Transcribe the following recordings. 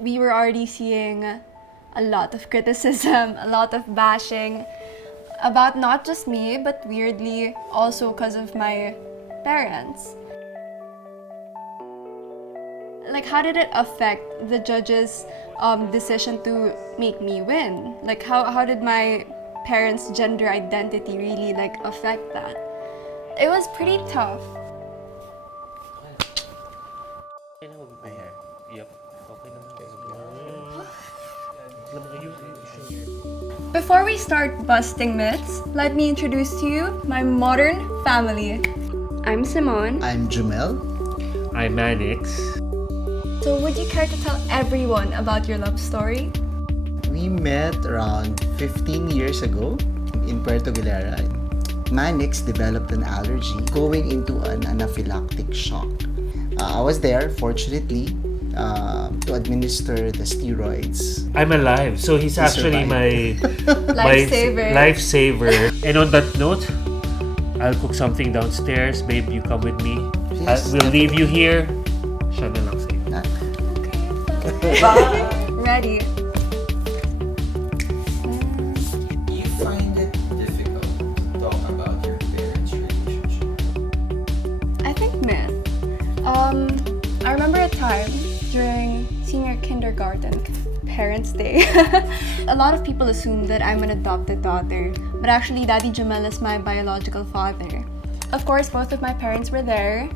we were already seeing a lot of criticism, a lot of bashing about not just me, but weirdly also because of my parents. Like, how did it affect the judges' decision to make me win? Like, how did my parents' gender identity really like affect that? It was pretty tough. Before we start busting myths, let me introduce to you my modern family. I'm Simone. I'm Jumel. I'm Manix. So would you care to tell everyone about your love story? We met around 15 years ago in Puerto Galera. Manix developed an allergy going into an anaphylactic shock. I was there, fortunately, to administer the steroids. I'm alive, so he's actually my lifesaver. And on that note, I'll cook something downstairs. Babe, you come with me. Yes, we'll leave you here. Siya na lang sa'yo. Okay. Ready. You find it difficult to talk about your parents' relationship? I think myth. I remember a time during senior kindergarten, Parents' Day. A lot of people assume that I'm an adopted daughter, but actually Daddy Jamel is my biological father. Of course, both of my parents were there,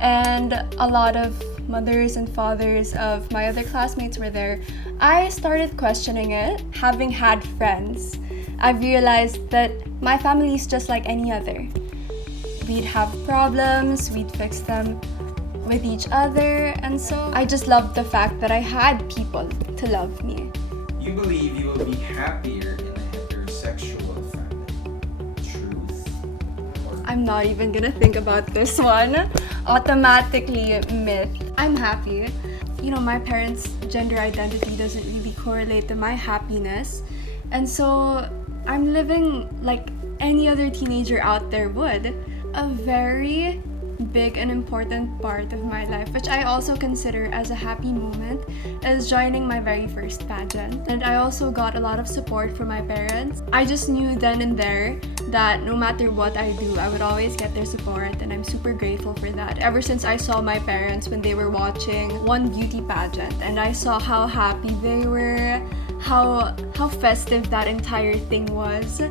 and a lot of mothers and fathers of my other classmates were there. I started questioning it. Having had friends, I realized that my family is just like any other. We'd have problems, we'd fix them with each other, and so I just loved the fact that I had people to love me. You believe you will be happier in a heterosexual family. Truth or I'm not even gonna think about this one. Automatically myth. I'm happy. You know, my parents' gender identity doesn't really correlate to my happiness, and so I'm living like any other teenager out there would. A very big and important part of my life, which I also consider as a happy moment, is joining my very first pageant. And I also got a lot of support from my parents. I just knew then and there that no matter what I do, I would always get their support, and I'm super grateful for that. Ever since I saw my parents when they were watching one beauty pageant, and I saw how happy they were, how festive that entire thing was,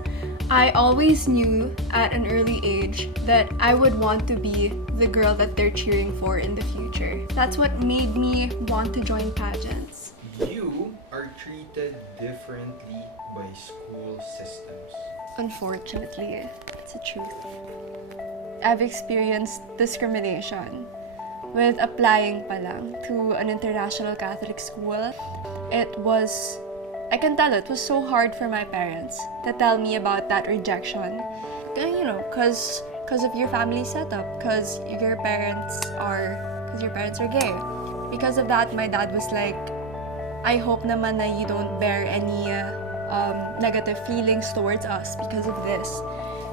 I always knew at an early age that I would want to be the girl that they're cheering for in the future. That's what made me want to join pageants. you are treated differently by school systems. Unfortunately, it's the truth. I've experienced discrimination with applying pa lang to an international Catholic school. I can tell it was so hard for my parents to tell me about that rejection. You know, because of your family setup, because your parents are gay. Because of that, my dad was like, I hope naman na you don't bear any negative feelings towards us because of this.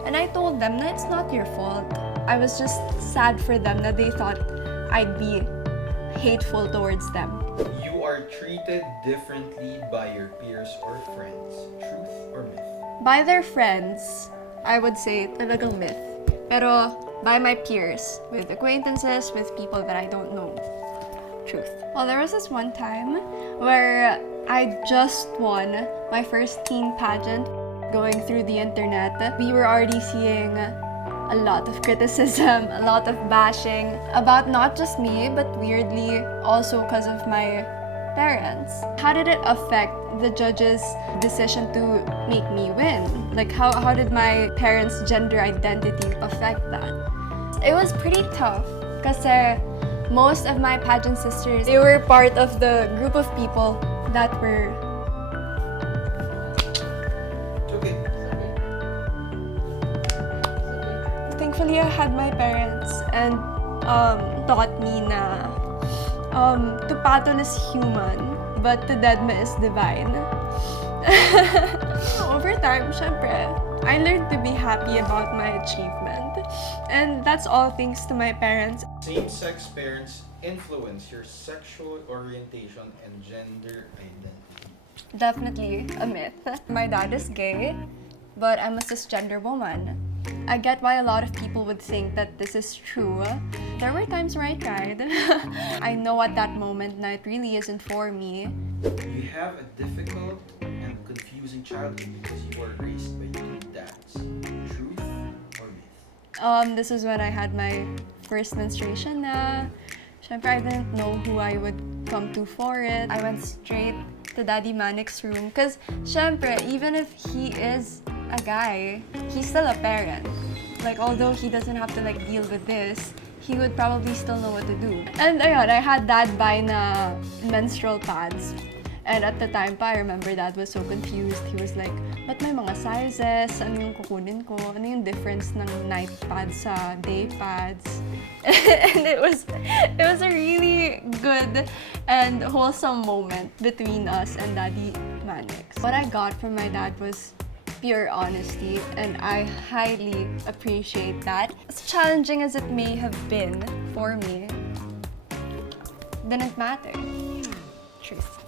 And I told them that it's not your fault. I was just sad for them that they thought I'd be hateful towards them. You are treated differently by your peers or friends. Truth or myth? By their friends, I would say talagang myth. Pero by my peers, with acquaintances, with people that I don't know, truth. Well, there was this one time where I just won my first teen pageant. Going through the internet, we were already seeing a lot of criticism, a lot of bashing about not just me, but weirdly also because of my parents. How did it affect the judges' decision to make me win? Like, how did my parents' gender identity affect that? It was pretty tough because most of my pageant sisters, they were part of the group of people that were Okay. thankfully, I had my parents and taught me na to battle is human, but to deadma is divine. Over time, syempre, I learned to be happy about my achievement. And that's all thanks to my parents. Same-sex parents influence your sexual orientation and gender identity. Definitely a myth. My dad is gay, but I'm a cisgender woman. I get why a lot of people would think that this is true. There were times where I cried. I know at that moment that it really isn't for me. You have a difficult and confusing childhood because you were raised by two dads. Truth or myth? This is when I had my first menstruation na. Syempre, I didn't know who I would come to for it. I went straight to Daddy Manic's room. Because, syempre, even if he is a guy, he's still a parent. Like, although he doesn't have to, like, deal with this, he would probably still know what to do. And ayun, I had Dad buy na menstrual pads. And at the time pa, I remember Dad was so confused. He was like, ba't may mga sizes? Ano yung kukunin ko? Ano yung difference ng night pads sa day pads? And it was a really good and wholesome moment between us and Daddy Manix. What I got from my dad was pure honesty, and I highly appreciate that. As challenging as it may have been for me, didn't matter. Truth.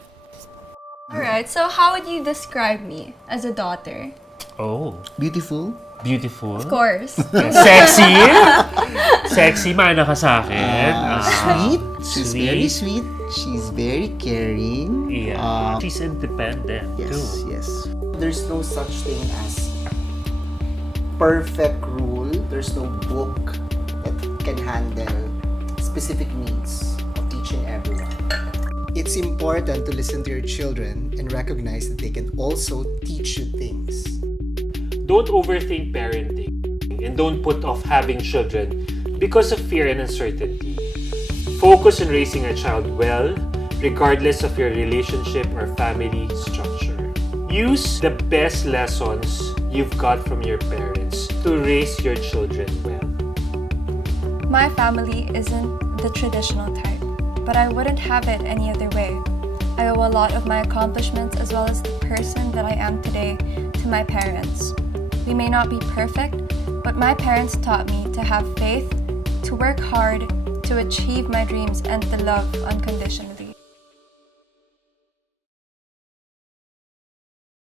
Alright, so how would you describe me as a daughter? Oh, Beautiful. beautiful. Of course. Sexy. Sexy, mana ka sa akin. Sweet. She's Sweet. very sweet. She's very caring. Yeah. She's independent Yes, too. yes. There's no such thing as perfect rule. There's no book that can handle specific needs of each and everyone. It's important to listen to your children and recognize that they can also teach you things. Don't overthink parenting and don't put off having children because of fear and uncertainty. Focus on raising a child well, regardless of your relationship or family structure. Use the best lessons you've got from your parents to raise your children well. My family isn't the traditional type, but I wouldn't have it any other way. I owe a lot of my accomplishments as well as the person that I am today to my parents. We may not be perfect, but my parents taught me to have faith, to work hard, to achieve my dreams, and to love unconditionally.